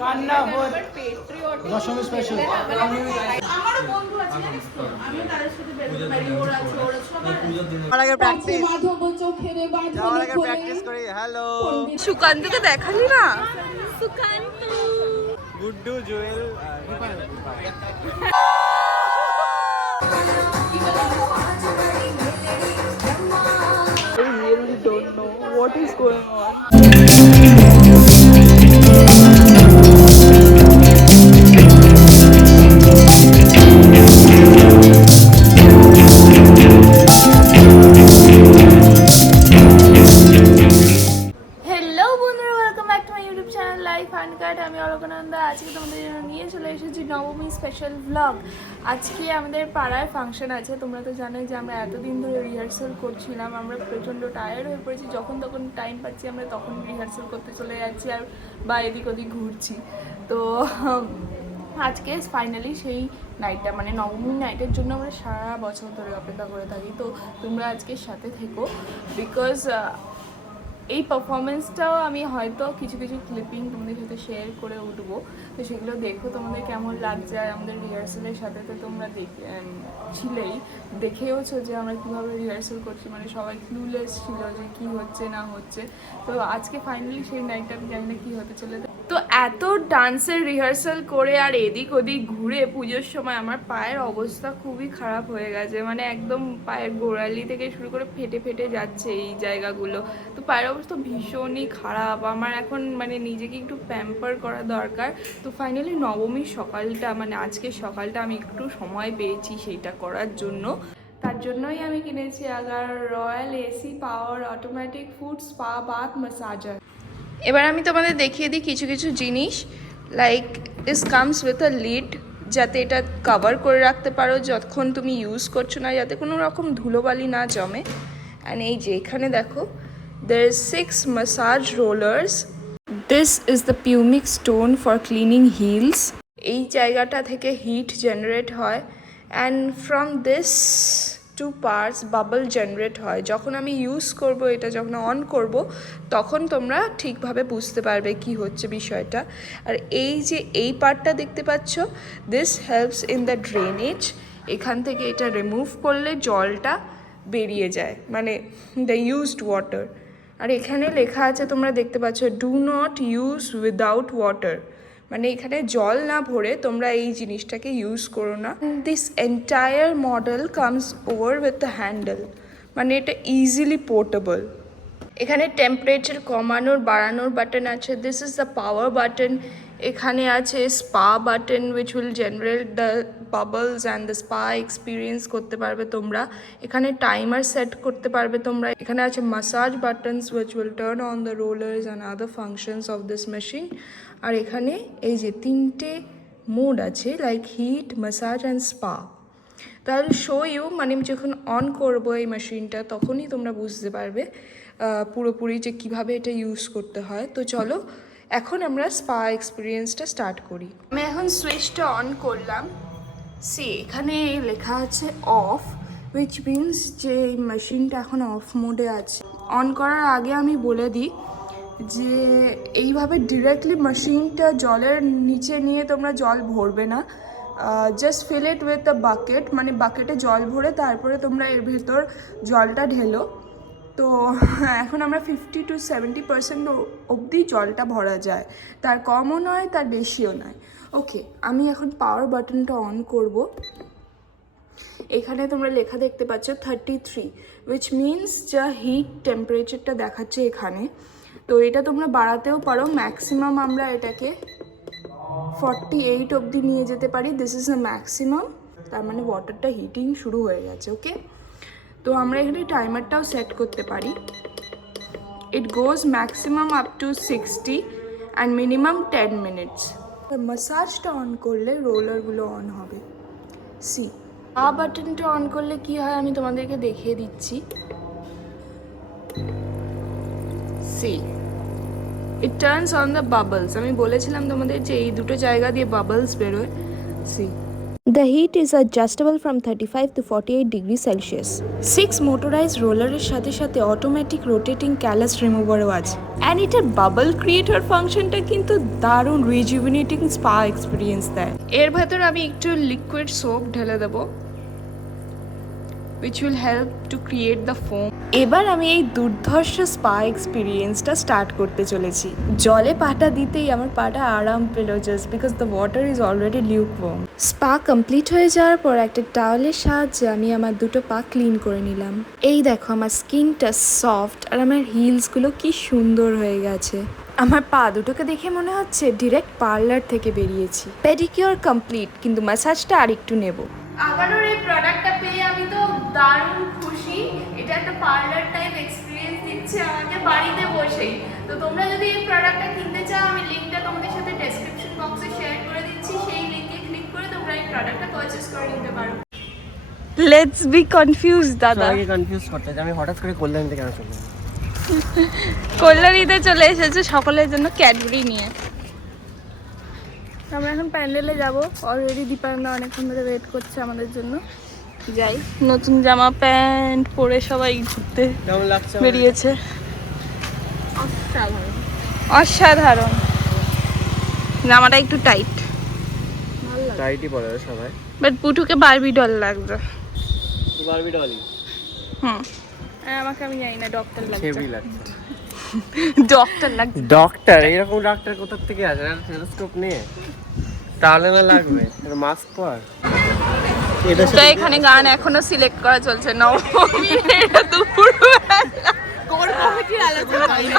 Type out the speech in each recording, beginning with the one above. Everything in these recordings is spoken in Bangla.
কান্না দশমী স্পেশাল। আমারও বন্ধু আছে জানিস তো, আমিও তাদের সাথে বেরোতে পারি, ওরা আছে, ওরা সবার আমার আগে প্র্যাকটিস যাওয়ার আগে প্র্যাকটিস করি। হ্যালো সুকান্তকে দেখালি না? Sukanta, Guddu, Jewel, I really don't know what is going on. Hello বন্ধুরা, welcome back to my YouTube channel life uncut. আমি অলকানন্দা। আজকে তোমাদের জন্য নিয়ে চলে এসেছি নবমী স্পেশাল ভ্লগ। আজকে আমাদের পাড়ায় ফাংশন আছে। তোমরা তো জানোই যে আমরা এতদিন ধরে রিহার্সাল করছিলাম, আমরা প্রচণ্ড টায়ার্ড হয়ে পড়েছি। যখন তখন টাইম পাচ্ছি আমরা তখন রিহার্সাল করতে চলে যাচ্ছি আর বা এদিক ওদিক ঘুরছি। তো আজকে ফাইনালি সেই নাইটটা, মানে নবমী নাইটের জন্য আমরা সারা বছর ধরে অপেক্ষা করে থাকি। তো তোমরা আজকে সাথে থেকো, বিকজ এই পারফরমেন্সটাও আমি হয়তো কিছু কিছু ক্লিপিং তোমাদের সাথে শেয়ার করে উঠবো। তো সেগুলো দেখো তোমাদের কেমন লাগছে। আর আমাদের রিহার্সালের সাথে তো তোমরা ছিলেই, দেখেওছো যে আমরা কীভাবে রিহার্সাল করছি, মানে সবাই ক্লুলেস ছিল যে কী হচ্ছে না হচ্ছে। তো আজকে ফাইনালি সেই নাইটটা আমি জানি না কী হতে চলে। তো এত ডান্সের রিহার্সাল করে আর এদিক ওদিক ঘুরে পুজোর সময় আমার পায়ের অবস্থা খুবই খারাপ হয়ে গেছে, মানে একদম পায়ের গোড়ালি থেকে শুরু করে ফেটে ফেটে যাচ্ছে এই জায়গাগুলো। তো পায়ের অবস্থা ভীষণই খারাপ। আমার এখন মানে নিজেকে একটু প্যাম্পার করা দরকার। তো ফাইনালি নবমীর সকালটা, মানে আজকের সকালটা আমি একটু সময় পেয়েছি সেইটা করার জন্য। তার জন্যই আমি কিনেছি Agaro royal AC power automatic foot spa bath massager. এবার আমি তোমাদের দেখিয়ে দিই কিছু কিছু জিনিস। Like this comes with a lid, যাতে এটা কভার করে রাখতে পারো যতক্ষণ তুমি ইউজ করছো না, যাতে কোনো রকম ধুলোবালি না জমে। অ্যান্ড এই যে এখানে দেখো, there is 6 massage rollers. This is the pumice stone for cleaning hills. এই জায়গাটা থেকে হিট জেনারেট হয় and from this 2 parts bubble generate হয়। যখন আমি ইউজ করব, এটা যখন অন করব, তখন তোমরা ঠিকভাবে বুঝতে পারবে কি হচ্ছে বিষয়টা। আর এই যে এই পার্টটা দেখতে পাচ্ছ, this helps in the drainage. এখান থেকে এটা রিমুভ করলে জলটা বেরিয়ে যায়, মানে দ্য ইউজড ওয়াটার। আর এখানে লেখা আছে, তোমরা দেখতে পাচ্ছ, do not use without water, মানে এখানে জল না ভরে তোমরা এই জিনিসটাকে ইউজ করো না। This entire model comes over with the handle, মানে এটা ইজিলি পোর্টেবল। এখানে টেম্পারেচার কমানোর বাড়ানোর বাটন আছে। This is the power button. এখানে আছে spa button which will generate the bubbles and the spa experience করতে পারবে তোমরা। এখানে টাইমার সেট করতে পারবে তোমরা। এখানে আছে massage buttons which will turn on the rollers and other functions of this machine. আর এখানে এই যে 3টে মোড আছে, like heat, massage and spa. তাহলে শো ইউ, মানে যখন অন করবো এই মেশিনটা তখনই তোমরা বুঝতে পারবে পুরোপুরি যে কীভাবে এটা ইউজ করতে হয়। তো চলো এখন আমরা স্পা এক্সপিরিয়েন্সটা স্টার্ট করি। আমি এখন সুইচটা অন করলাম। এখানে লেখা আছে অফ, উইচ মিনস যে এই মেশিনটা এখন অফ মোডে আছে। অন করার আগে আমি বলে দিই যে এইভাবে ডিরেক্টলি মেশিনটা জলের নিচে নিয়ে তোমরা জল ভরবে না। Just fill it with the bucket, মানে বাকেটে জল ভরে তারপরে তোমরা এর ভেতর জলটা ঢেলো। তো এখন আমরা 50 to 70% অবধি জলটা ভরা যায়, তার কমও নয় তার বেশিও নয়। ওকে, আমি এখন পাওয়ার বাটনটা অন করব। এখানে তোমরা লেখা দেখতে পাচ্ছ 33, উইচ মিনস যা হিট টেম্পারেচারটা দেখাচ্ছে এখানে। তো এটা তোমরা বাড়াতেও পারো, ম্যাক্সিমাম আমরা এটাকে 48 অবধি নিয়ে যেতে পারি। দিস ইজ দ্য ম্যাক্সিমাম, তার মানে ওয়াটারটা হিটিং শুরু হয়ে গেছে। ওকে, তো আমরা এখানে টাইমারটাও সেট করতে পারি। It goes maximum up to 60 and minimum 10 minutes. ম্যাসাজটা অন করলে রোলারগুলো অন হবে। বাটনটা অন করলে কি হয় আমি তোমাদেরকে দেখিয়ে দিচ্ছি। It turns on the bubbles. আমি বলেছিলাম তোমাদের যে এই দুটো জায়গা দিয়ে বাবলস বেরোয়। The heat is adjustable from 35 to 48 degrees Celsius. 6 motorized রোলারের সাথে সাথে অটোমেটিক রোটেটিং ক্যালাস রিমুভারও আছে। অ্যান্ড এটার বাবল ক্রিয়েটর ফাংশনটা কিন্তু দারুণ রিজুভিনেটিং স্পা এক্সপিরিয়েন্স দেয়। এর ভেতর আমি একটু লিকুইড সোপ ঢেলে দেবো, which will help to create the foam. এবার আমি এই দুর্ধর্ষ স্পা এক্সপিরিয়েন্সটা স্টার্ট করতে চলেছি। জলে পাটা দিতেই আমার পাটা আরাম পেল, just because the water is already lukewarm. Spa complete হয়ে যাওয়ার পর একটা টাওয়েলের সাহায্যে আমি আমার দুটো পা ক্লিন করে নিলাম। এই দেখো আমার স্কিনটা সফট আর আমার হিলসগুলো কি সুন্দর হয়ে গেছে। আমার পা দুটোকে দেখে মনে হচ্ছে ডিরেক্ট পার্লার থেকে বেরিয়েছি। পেডিকিওর কমপ্লিট, কিন্তু ম্যাসাজটা আরেকটু নেব। আবারও এই প্রোডাক্টটা পেয়ে আমি তো দারুণ খুশি। এটা একটা পার্লার টাইপ এক্সপিরিয়েন্স দিচ্ছে আমাকে বাড়িতে বসেই। তো তোমরা যদি এই প্রোডাক্টটা কিনতে চাও, আমি লিঙ্কটা তোমাদের সাথে ডেসক্রিপশন বক্সে শেয়ার করে দিচ্ছি। সেই লিঙ্কে ক্লিক করে তোমরা এই প্রোডাক্টটা পারচেজ করে নিতে পারো। লেটস বি কনফিউজ দাদা। সবাইকে কনফিউজ করতে যে আমি হঠাৎ করে কল্যাণীতে কেন চলে এলাম। কল্যাণীতে চলে এসেছে সকলের জন্য ক্যাডবেরি নিয়ে। আমরা এখন প্যান্ডেলে যাব। অলরেডি দীপায়নদা অনেকক্ষণ ধরে ওয়েট করছে আমাদের জন্য। যাই, নতুন জামা প্যান্ট পরে সবাই ঘুরতে কেমন লাগছে বেরিয়েছে। অসাধারণ। জামাটা একটু টাইট, টাইটই পড়ে সবাই, বাট পুটুকে বারবি ডল লাগছে। বারবি ডলি। আমাকে আমি জানি না, ডক্টর লাগছে। হেভি লাগছে। ডক্টর লাগছে। ডক্টর, এরকম ডক্টর কোথা থেকে আসে? আর টেলিস্কোপ নিয়ে তাহলে না লাগবে, মাস্ক পর। তো এখানে গান এখনো সিলেক্ট করা চলছে। নবমী এটা দুপুরবেলা কোর কমিটির আলোচনা হয় না।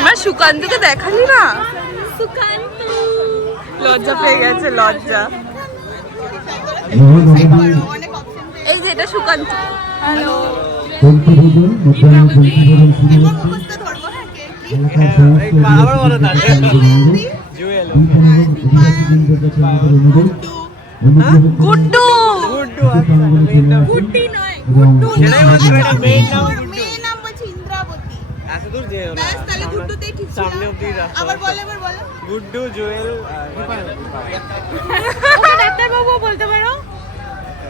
আমার সুকান্তকে দেখালি না? সুকান্ত লজ্জা পেয়ে গেছে, লজ্জা। এই যে এটা সুকান্ত। হ্যালো। গুড্ডু। গুড্ডি নয়, গুড্ডু। গুড্ডু, জুয়েল, ডাক্তার বাবু বলতে পারো?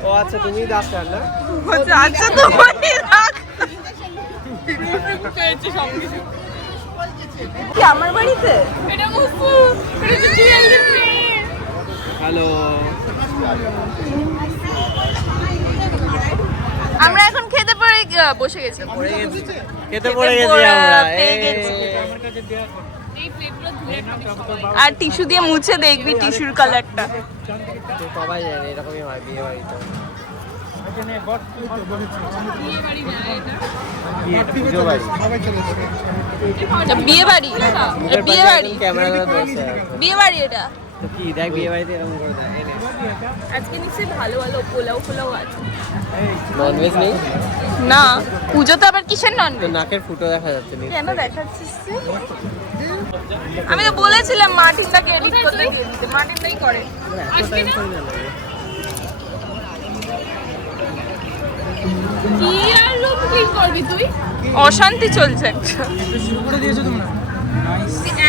ও আচ্ছা, তুমি ডাক্তার না? আচ্ছা তুমি কি আমার বাড়িতে? এটা মুফু, এটা জুয়েলের মেয়ে। হ্যালো। আমরা এখন খেতে পড়ে বসে গেছি। খেতে পড়ে গেছি আমরা। পেয়ে গেছি। আর টিস্যু দিয়ে মুছে দেখবি টিস্যুর কালারটা। সবাই জানে এরকমই হয় বিয়ে বাড়িতে। বিয়ে বাড়ি, বিয়ে বাড়ি, ক্যামেরা বিয়ে বাড়ি। এটা কি দেখ, বিয়ে বাড়িতে এরকম করে দেয়। আজকে নিশ্চয়ই ভালো ভালো পোলাও ফোলাও আছে। ননভেজ নেই না, পুজোতে আবার কিসের ননভেজ? নাকের ফুটো দেখা যাচ্ছে। কেন দেখাচ্ছিস? আমি তো বলেছিলাম মার্টিনদাকে এডিট করতে দিয়ে দিতে, মার্টিনদাই করে। কি আর রুম ক্লিন করবি তুই? অশান্তি চলছে একটা। শুরু করে দিয়েছো তোমরা?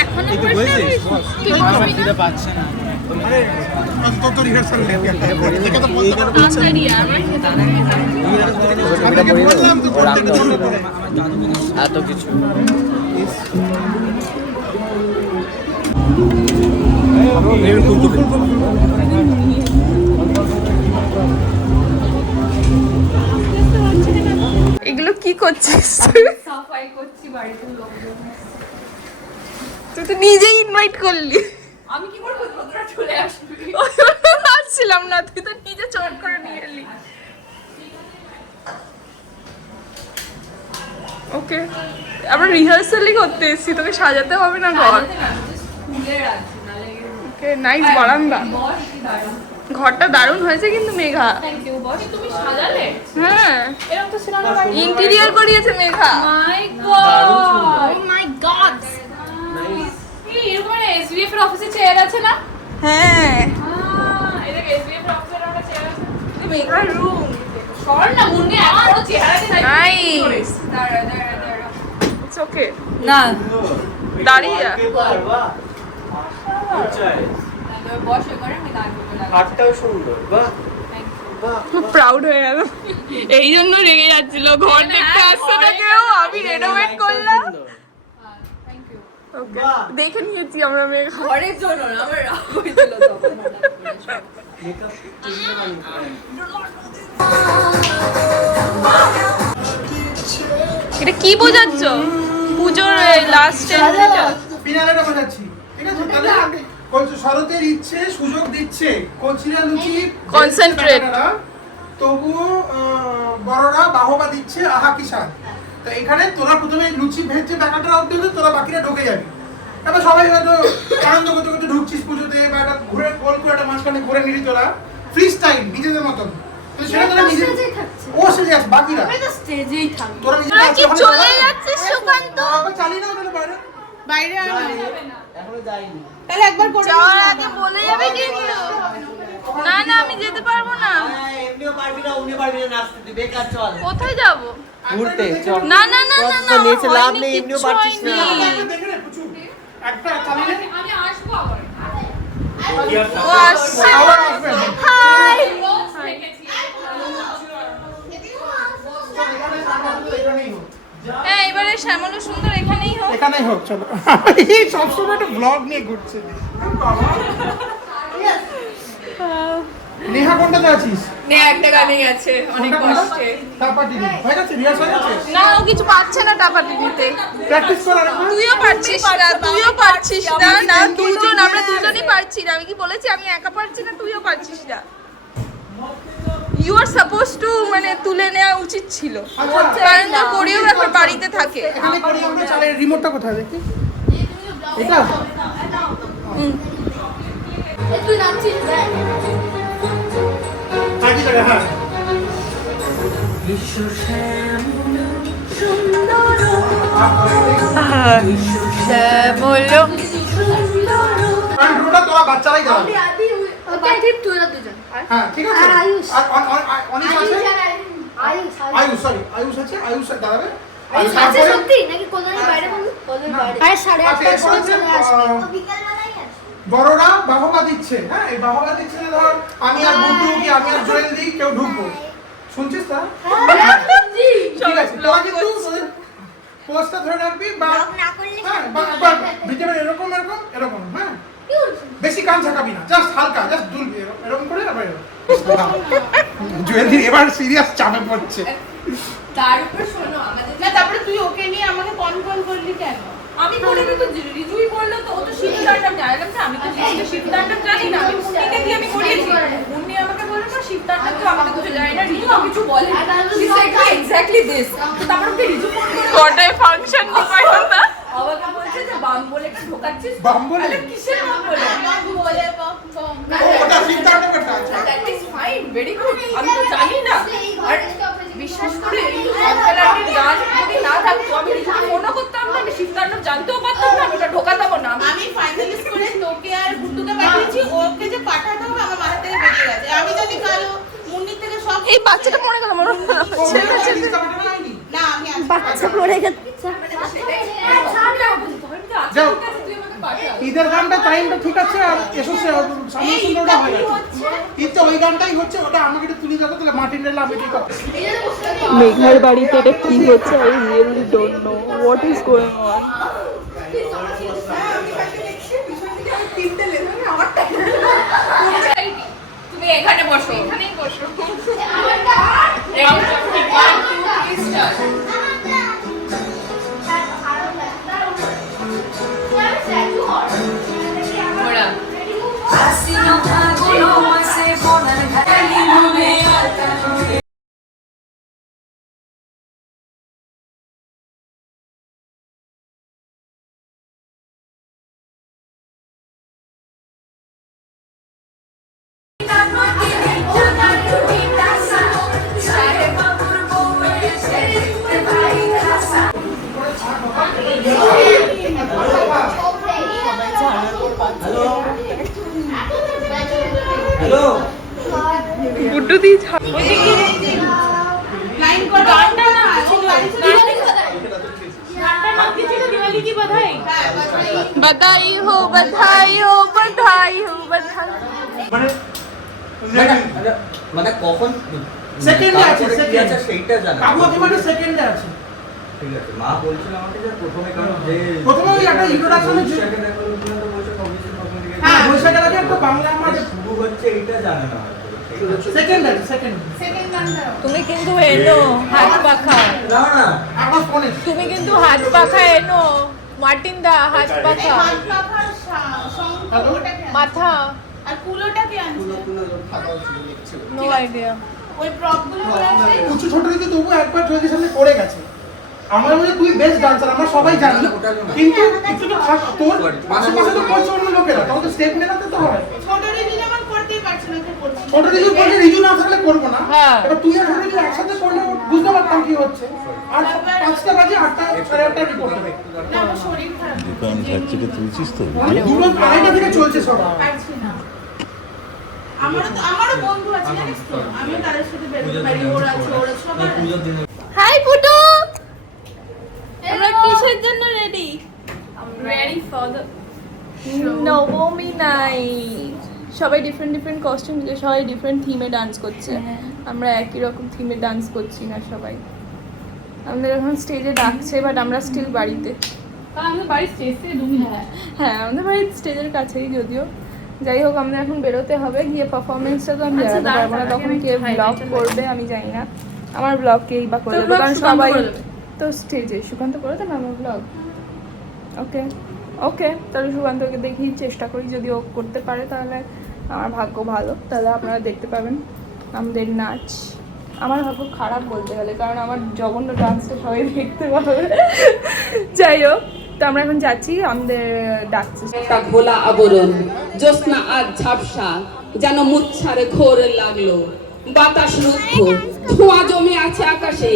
এখনো কি বলছিস? পাচ্ছে না। কত রিহার্সাল এত কিছু এগুলো কি করছিস? সাফাই করছি বাড়িতে লোকজন। তুই তো নিজেই ইনভাইট করলি। আমি কি করব? তোরা চলে আসবি। আসছিলাম না, তুই তো নিজে চট করে নিয়ে এলি। ওকে, আমরা রিহার্সালই করতে এসেছি, তোকে সাজাতে হবে না ঘর। ওকে, নাইস বারান্দা। ঘরটা দারুণ হয়েছে কিন্তু মেঘা। Thank you boss. তুমি সাজালে? হ্যাঁ, এরকম তো ছিল না। ইন্টেরিয়র করিয়েছে মেঘা। মাই গড, ও মাই গড। এই এরকম এসবিএফ এর অফিসে চেয়ার আছে না? হ্যাঁ, এই দেখ এসবিএফ এর অফিসে একটা চেয়ার আছে। এই মেঘার রুম। সর না মুন্নি, এত বড় চেয়ার আছে। নাইস। দাঁড়া দাঁড়া দাঁড়া। It's okay. না দাঁড়িয়ে বসে করে আমি দাঁড়িয়ে হাতটাও সুন্দর, বাহ বাহ। খুব প্রাউড হয়ে গেল, এই জন্য রেগে যাচ্ছিল। ঘর দেখতে আসছে না কেউ, আমি রেনোভেট করলাম। ওকে, দেখে নিয়েছি আমরা মেয়ে ঘরের জন্য না, আমার রাগ হয়েছিল তখন। মেকআপ টিমে বানিয়ে এটা কি বোঝাচ্ছ? পুজোর লাস্ট ফিনালেটা বোঝাচ্ছি, ঠিক আছে? তাহলে শরতের ইচ্ছে সুযোগ দিচ্ছে, কচিরা লুচি Concentrate. তবুও বড়রা বাহবা দিচ্ছে, আহা কি স্বাদ। তো এখানে তোরা প্রথমে লুচি ভেজে টাকাটা রাখতে হবে, তোরা বাকিরা ঢুকে যাবি। তারপর সবাই হয়তো আনন্দ করতে করতে ঢুকছিস পুজোতে, বা একটা ঘুরে গোল করে একটা মাঝখানে ঘুরে নিলি তোরা, ফ্রি স্টাইল নিজেদের মতন। তো সেটা তোরা নিজে ও সেজে আছে, বাকিরা স্টেজেই থাকবে। তোরা তোরা কি চলে যাচ্ছিস সুকান্ত? চালিয়ে নাও তাহলে বাইরে। বাইরে এখনো যাইনি। তাহলে একবার করে যাওয়ার আগে বলে যাবে কিন্তু। না না, আমি যেতে পারবো না। এমনিও পারবি না, উনি পারবি না নাচতে, তুই বেকার চল কোথায় যাব? ঘুরতে চল। না না না না না, নিচে লাভ হয়নি, নেই, এমনিও কিচ্ছু পারছিস না। হয়নি। একটা দেখে নে প্রচুর, একটা চালিয়ে নে। ও আসছে। আবার আসবে। হাই। এখানেই হোক। হ্যাঁ, এবারে শ্যামল সুন্দর এখানেই হোক। এখানেই হোক, চলো। এই সবসময় একটা ব্লগ নিয়ে ঘুরছে। নেহা কোনটাতে আছিস? নে একটা গানেই আছে অনেক কষ্টে। তাপাটি হয়ে গেছে, রিহার্স হয়ে গেছে। না, ও কিছু পাচ্ছে না টাপাটি দিতে। প্র্যাকটিস কর আরেকবার। তুইও পারছিস না, তুইও পারছিস না। না, দুজন, আমরা দুজনই পারছি না। আমি কি বলেছি আমি একা পারছি না? তুইও পারছিস না। ইউ আর সাপোজ টু, মানে তুলে নেওয়া উচিত ছিল, কারণ তোর কোরিওগ্রাফার বাড়িতে থাকে। এখানে করি আমরা, চালে রিমোটটা কোথায় দেখি? এটা তুই নাচছিস কাটি জায়গা, হ্যাঁ। কারণ পুরোটা তোরা বাচ্চারাই যাবে। হ্যাঁ, ঠিক আছে। আর অনিশ আছে, আয়ুষ, সরি, আয়ুষ আছে, আয়ুষ দাঁড়াবে। আর তারপরে বড়রা বাহবা দিচ্ছে, হ্যাঁ, এই বাহবা দিচ্ছে না, ধর আমি আর বুটু কি আমি আর জয়েল দিই, কেউ ঢুকবো, শুনছিস তা? ঠিক আছে, তোরা কিন্তু পোস্টটা ধরে রাখবি, বা হ্যাঁ, বা ভিতরে এরকম এরকম এরকম, হ্যাঁ, বেশি কান ঝাঁকাবি না, জাস্ট হালকা, জাস্ট দুলবি এরকম করে। আবার জয়েল এবার সিরিয়াস চাপে পড়ছে। তার উপর শোনো আমাদের না, তারপরে তুই ওকে নিয়ে আমাকে কনফার্ম করলি কেন? আমি বলিনি তো, রিজুই বললো তো, ও তো শিবতাণ্ডব জানলাম না, আমি তো শিবতাণ্ডব জানি না, আমি মুন্নিকে দিয়ে আমি করিয়েছি। মুন্নি আমাকে বললো না শিবতাণ্ডব তো আমাকে কিছু জানি না, রিজু কিছু বলে, এক্স্যাক্টলি দিস। তারপর ওকে রিজু ফোন করে কটায় ফাংশন নিপাই না? আমাকে বলছে যে বাম বলে কি ঢোকাচ্ছিস? বাম বলে? আরে কিসের বাম বলে? বাম বলে ওটা চিন্তাটা করতে আছে। That is fine, very good. আমি তো জানি না। আর বিশ্বাস করে এই আঙ্কেলাটির গান যদি না থাকতো, আমি রিজুকে ফোনও করতাম না, আমি শিবতাণ্ডব জানতেও পারতাম না, আমি ওটা ঢোকাতামও না। আমি ফাইনালি স্কুলে তোকে আর গুড্ডুকে পাঠিয়েছি, ওকে যে পাঠাতে হবে আমার মাথা থেকে বেরিয়ে গেছে। আমি যদি কালো মুন্নির থেকে সব এই বাচ্চাটা পড়ে গেল আমার ছেলে ছেলে। না আমি আছি। বাচ্চা পড়ে গেল। যাও, ঈদের গানটা টাইমটা ঠিক আছে, আর এসো সামনে সুন্দরটা হয়ে গেছে। ঈদ তো ওই গানটাই হচ্ছে, ওটা আমাকে একটু তুলে যাবো, তাহলে মার্টিন রেলা আমি ঠিক আছে। মেঘার বাড়িতে এটা কি হচ্ছে? I really don't know what is going on. তুমি এখানে বসো, এখানেই বসো। बधाई हो बधाई हो बधाई। মানে মানে কখন সেকেন্ডে আছে তারপরে কি আছে সেকেন্ড সেইটা জানা কাকু একেবারে সেকেন্ডে আছে। ঠিক আছে মা বলছিল আমাকে যে প্রথমে কারণ যে প্রথমে ওই একটা introduction হচ্ছে। বৈশাখে দেখা হলো তো বলছে কমিশন প্রথম দিকে হ্যাঁ বৈশাখের আগে একটা বাংলা আমার শুরু হচ্ছে এইটা জানে না সেকেন্ড আছে সেকেন্ড সেকেন্ড গানটা তুমি কিন্তু এনো হাত পাখা, না না আমার ফোনে তুমি কিন্তু হাত পাখা এনো মার্টিন দা, হাত পাখা হাত পাখার শঙ্খ ওটা কে আনছে? মাথা, আর কুলোটা কে আনছে? No idea. ওই প্রপগুলো করে আছে। কুচু ছোট দিকে তবু একবার জয়দির সামনে করে গেছে। আমার মনে হয় তুই বেস্ট ডান্সার, আমরা সবাই জানি, কিন্তু একটু তো তোর আশেপাশে তো করছে অন্য লোকেরা, তখন তো স্টেপ মেলাতে তো হয়। ছোট রিজু যেমন করতেই পারছে না, কে করছে? ছোট রিজু করলে রিজু না থাকলে করবো না। হ্যাঁ। এবার তুই আর রিজু একসাথে করলে বুঝতে পারতাম কি হচ্ছে। আর 5টা বাজে 8টা 8:30 রিপোর্ট হবে। না, আমার শরীর খারাপ। দোকান ঘাট থেকে তুলছিস তো দুটো 2:30 থেকে চলছে সব। পারছি না। আমারও বন্ধু আছে জানিস তো, আমিও তাদের সাথে বেরোতে পারি, ওরা আছে সবার আছে। পূজার দিনে হাই পুটু, আমরা কিসের জন্য রেডি? রেডি ফর দ্য নবমী নাইট। সবাই ডিফারেন্ট ডিফারেন্ট কস্টিউম দিয়ে সবাই ডিফারেন্ট থিমে ডান্স করছে। আমরা একই রকম থিমে ডান্স করছি না সবাই। আমাদের এখন স্টেজে ডাকছে, বাট আমরা স্টিল বাড়িতে। আমাদের বাড়ির স্টেজ থেকে 2 মিনিট। হ্যাঁ, আমাদের বাড়ির স্টেজের কাছেই যদিও। যাই হোক, আমাদের এখন বেরোতে হবে, গিয়ে পারফরমেন্সটা তো আমি জানাতে পারবো না, তখন কে ব্লগ করবে আমি জানি না। আমার ব্লগ কেই বা করে দেবে, কারণ সবাই তো স্টেজে। সুকান্ত করে দেবে আমার ব্লগ? ওকে ওকে, তাহলে সুকান্তকে দেখি, চেষ্টা করি, যদি ও করতে পারে তাহলে আমার ভাগ্য ভালো, তাহলে আপনারা দেখতে পাবেন আমাদের নাচ। আমার ভাগ্য খারাপ বলতে গেলে, কারণ আমার জঘন্য ডান্সটা সবাই দেখতে পাবে। যাই হোক, তো আমরা এখন যাচ্ছি, আমাদের ডাকছে। একটা ঘোলা আবরণ, জ্যোৎস্না আজ ঝাপসা, যেন মুচ্ছারে ঘোর লাগলো। বাতাস রুদ্ধ, ধোঁয়া জমে আছে আকাশে,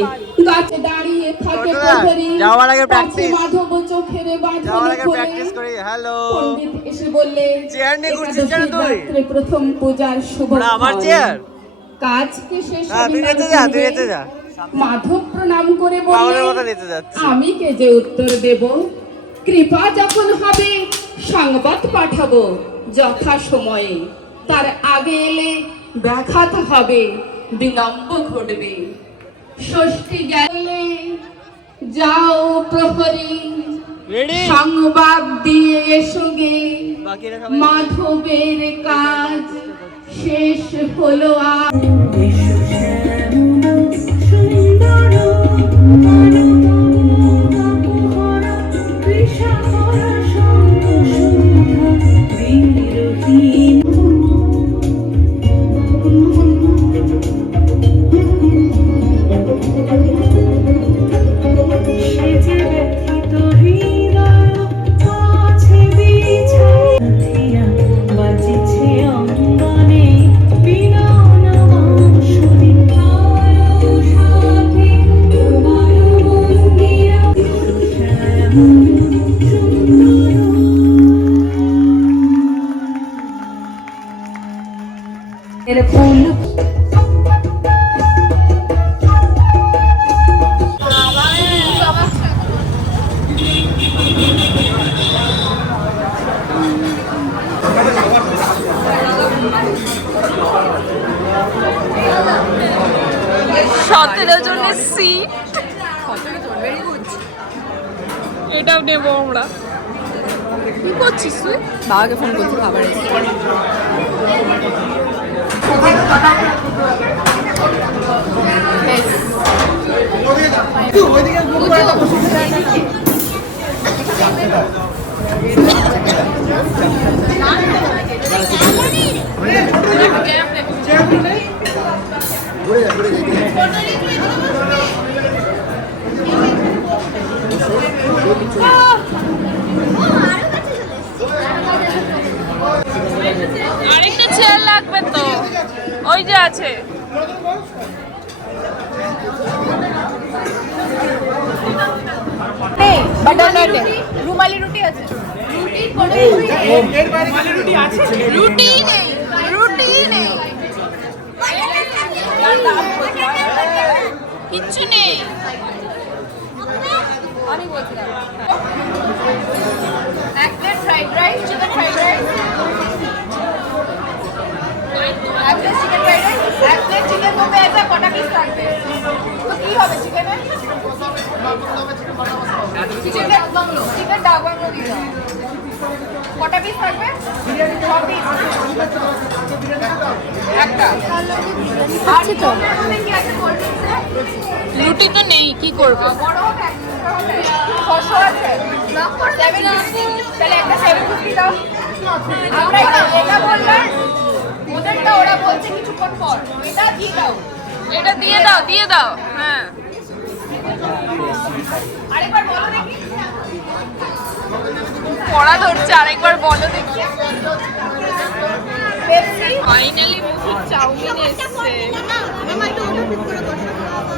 গাছে দাঁড়িয়ে থাকে প্রহরী, যাওয়ার আগে পাছে প্র্যাকটিস, মাধব চোখের যাওয়ার বাঁধনে আগে খোলে। প্র্যাকটিস করি। হ্যালো, পণ্ডিত এসে বললে, চেয়ার নিয়ে ঘুরছিস কেন তুই? রাত্রে প্রথম পূজার শুভ ওটা আমার চেয়ার। কাজকে শেষ হ্যাঁ, তুই নিতে যা, তুই নিতে যা। মাধব প্রণাম করে পাগলের বললে, মতো নিতে যাচ্ছি। আমি কে যে উত্তর দেব? কৃপা যখন হবে সংবাদ পাঠাবো যথা সময়ে, তার আগে এলে ব্যাঘাত হবে, বিলম্ব ঘটবে। ষষ্ঠী গেলে যাও প্রহরী, রেডি? সংবাদ দিয়ে এসো গে, বাকিরা সবাই মাধবের কাজ শেষ হলো আজ। সতেরো জনের সিট, এটাও নেবো আমরা। কি করছিস তুই? বাবাকে ফোন করছি খাবার এসে। ওইদিকে গ্রুপ করে একটা বসে আরেকটা চেয়ার লাগবে তো, ওই যে আছে। বাটার নান, রুমালি রুটি আছে। রুটি নেই, রুটি নেই, কিচ্ছু নেই। আমি বলছিলাম 1 plate fried rice, chicken chicken ডাক বাংলো দিয়ে দাও। কটা পিস থাকবে? 6 পিস। একটা। আছে তো কি আছে কোল্ড ড্রিঙ্কসে? রুটি তো নেই, কি করবে? বড় হোক, 600 আছে। না করে 750। তাহলে একটা 750 দাও। আমরা এটা বললাম, ওদেরটা ওরা বলছে কিছুক্ষণ পর। এটা দিয়ে দাও। এটা দিয়ে দাও। হ্যাঁ, আরেকবার বলো দেখি। পড়া ধরছে, আরেকবার বলো দেখি। পেপসি। ফাইনালি মুখে চাউমিন এসছে। মামা একটু ওটা ঠিক করে বসো।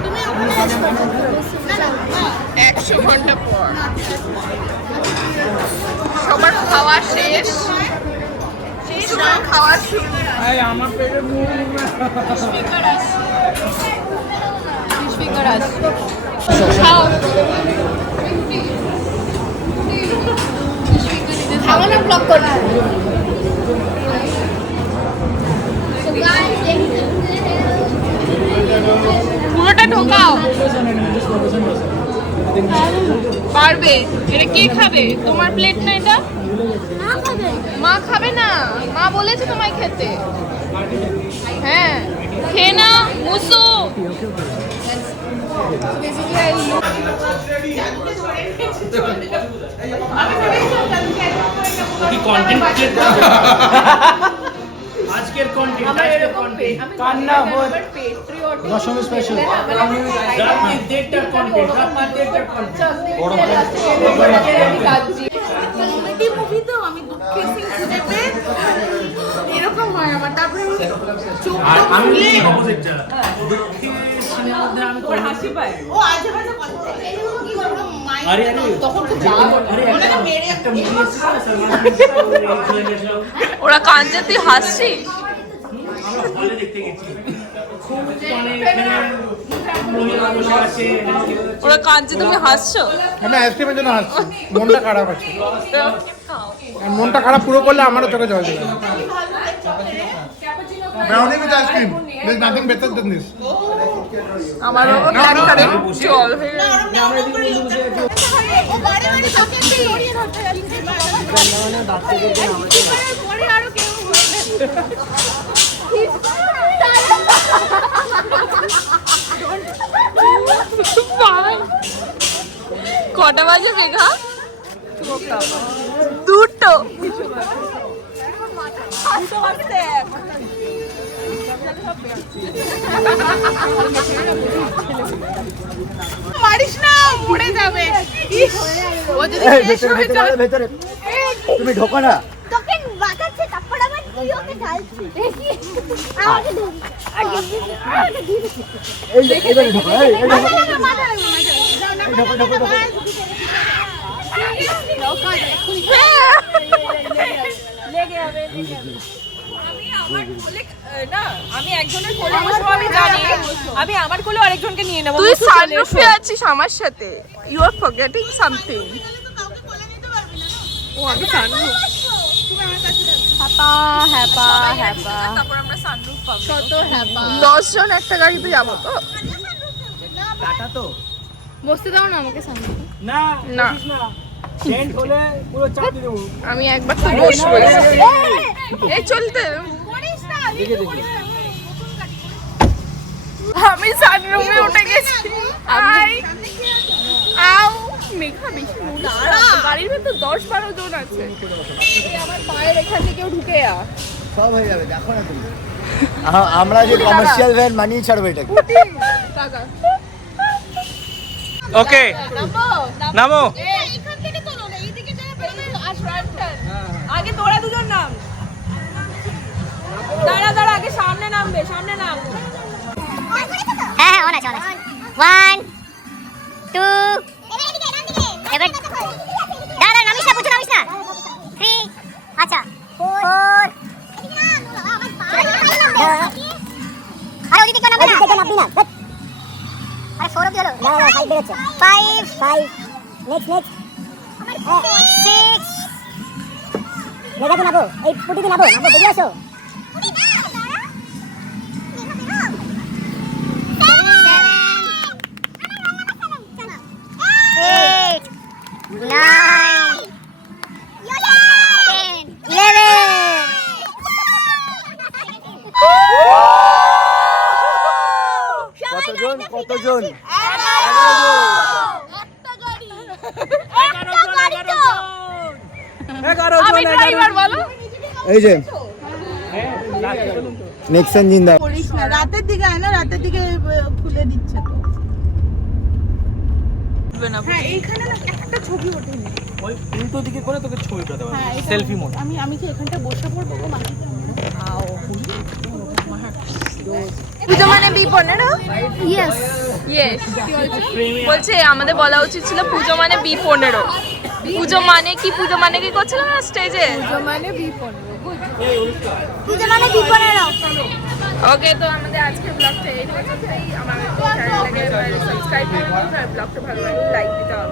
তুমি না 100 ঘন্টা পর সবার খাওয়া শেষ। সবার খাওয়া শুরু। আমার পেটে খাও। আমার না ব্লক করো। পুরোটা ঢোকাও। পারবে। এটা কে খাবে? তোমার প্লেট না এটা? মা খাবে না, মা বলেছে তোমায় খেতে। হ্যাঁ, খেয়ে না মুসু। আজকের কন্টেন্ট কান্না হয় দশমী স্পেশাল রাত্রি 1:30টার কন্টেন্ট কমেডি মুভি তো আমি দুঃখের সিন খুঁজে পেয়ে এরকম হয় আমার। তারপরে চোখটা খুলে ওর হাসি পায়। ও আজে বাজে কথা বলে। এরকম কি করবো মাইন্ড তখন খুব মনে না মেরে একটা ওরা কাঁদছে, তুই হাসছিস। ওরা কাঁদছে, তুমি হাসছো। আমি আইসক্রিমের জন্য হাসছি, মনটা খারাপ আছে। আর মনটা খারাপ পুরো করলে আমারও চোখে জল দেবে। Brownie with ice cream, there is nothing better than this. আমারও একবারে জল হয়ে গেল। ও বারে বারে কাকে জড়িয়ে ধরতে যাচ্ছে। পরে আরো কেউ কটা বাজে মেঘা? 2টো। মারিস না, মরে যাবে। ও যদি শেষ হয়ে যায় তুমি ঢোকো না। তোকে বাঁচাচ্ছে তারপর আবার তুই ওকে ঢালছিস। আমাকে ধর আর আমাকে দিয়ে দিচ্ছিস। এবারে ঢোকো। মাথা লাগবে, মাথা লাগবে, মাথা লাগবে। আমি একজনের কোলে বসবো, আমি জানি। আমি আমার কোলে আরেকজনকে নিয়ে নেবো। তুই সানরুফে আছিস আমার সাথে। You are forgetting something. কাউকে কোলে নিতে পারবি না। ও, আমি সানরুফ। তুমি আমার কাছে হ্যাপা হ্যাপা হ্যাপা। তারপর আমরা সানরুফ পাবো। কত হ্যাপা। 10 জন একটা গাড়িতে যাবো তো? টাটা তো বসতে দাও না আমাকে সামনে। না না, সেন্ট হলে পুরো চাপ দিয়ে দেবো। আমি একবার তো বসবো। এই চলতে করিস না। আমি সানরুফে উঠে গেছি। আই আউ মেঘা বেশি দাঁড়া, গাড়ির ভেতর 10-12 জন আছে। আমার পায়ের এখান থেকে কেউ ঢুকে যা। সব হয়ে যাবে, দেখো না তুমি। আমরা যে কমার্শিয়াল ভ্যান মানিয়ে ছাড়বো এটাকে। ওকে নামো। এখান থেকে তোলো না, এইদিকে যারা বেরোবে আগে তোরা দুজন নাম। দাঁড়া দাঁড়া, আগে সামনে নামবে, সামনে নাম। হ্যাঁ অন আছে 1 2 এবার দাঁড়া নামিস না, প্রচুর নামিস না। 3 আচ্ছা 4 আরে ওদিকে কেন নামবি না? ওদিকে নামবি না। আরে 4 অবধি হলো। না না 5 বেরোচ্ছে। 5 নেক্সট 6 মেঘাতে নামো, এই পুটিতে নামো, বেরিয়ে আসো। 9 10 11 কতজন আমি ড্রাইভার বলো এই যে নেক্সন জিন্দা করিস না রাতের দিকে আয় না রাতের দিকে খুলে দিচ্ছে তো হ্যাঁ এইখানে না একটা ছবি ওঠেনি ওই উল্টো দিকে করে তোকে ছবিটা দেওয়া হ্যাঁ এটা সেলফি মোড আমি কি এখানটা বসে পড়বো গো মাটিতে পুজো মানে B15 ইয়েস ইয়েস বলছে আমাদের বলা উচিত ছিল পুজো মানে B15 পুজো মানে কি করছিলাম না স্টেজে পুজো মানে বিপনেরও ওকে তো আমাদের আজকের ব্লগটা এই পর্যন্তই আমাদের চ্যানেলটাকে সাবস্ক্রাইব করুন আর ব্লগটা ভালো লাগলে লাইক দিতে হবে